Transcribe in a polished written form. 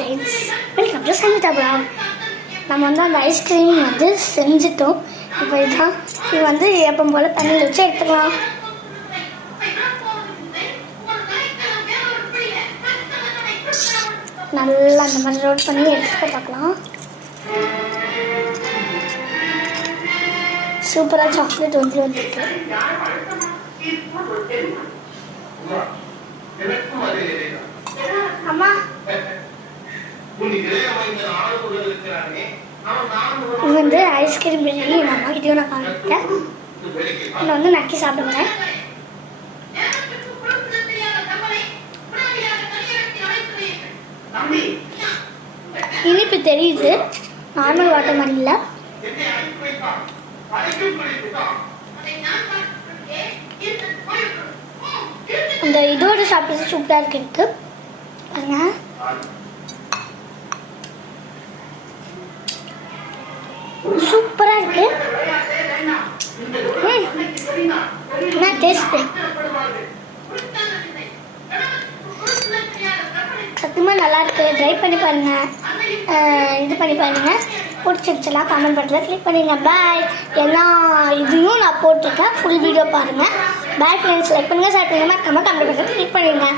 Friends, welcome to Sangeetha blog. நம்ம வந்து அந்த ஐஸ்கிரீம் வந்து செஞ்சுட்டோம். இப்போ இதுதான் இது வந்து எப்போ போல் தண்ணியில் வச்சு எடுத்துக்கலாம். நல்லா அந்த மாதிரி ரோல் பண்ணி எடுத்துக்க பார்க்கலாம். சூப்பராக சாக்லேட் வந்துருக்கு. அம்மா இது வந்து ஐஸ்கிரீம் பிரியாணி. என் அம்மா கிட்டேயும் நான் காமிட்டேன். நான் வந்து நக்கி சாப்பிடுவேன். இனிப்பு தெரியுது, நார்மல் வாட்டர் மாதிரி இல்லை. அந்த இதோட சாப்பிட்றது சூப்பராக இருக்கு. பாருங்க, சூப்பரா இருக்கு. என்ன டேஸ்ட், சத்தியமா நல்லா இருக்கு. ட்ரை பண்ணி பாருங்க, இது பண்ணி பாருங்க. பிடிச்சிருச்சுன்னா கமெண்ட் பட்டனில் கிளிக் பண்ணிடுங்க. பாய். எல்லா இதையும் நான் போட்டிருக்கேன், ஃபுல் வீடியோ பாருங்க. Bye friends. லைக் பண்ணுங்க, ஷேர் பண்ணுங்க, கமெண்ட் பட்டனில் கிளிக் பண்ணிடுங்க.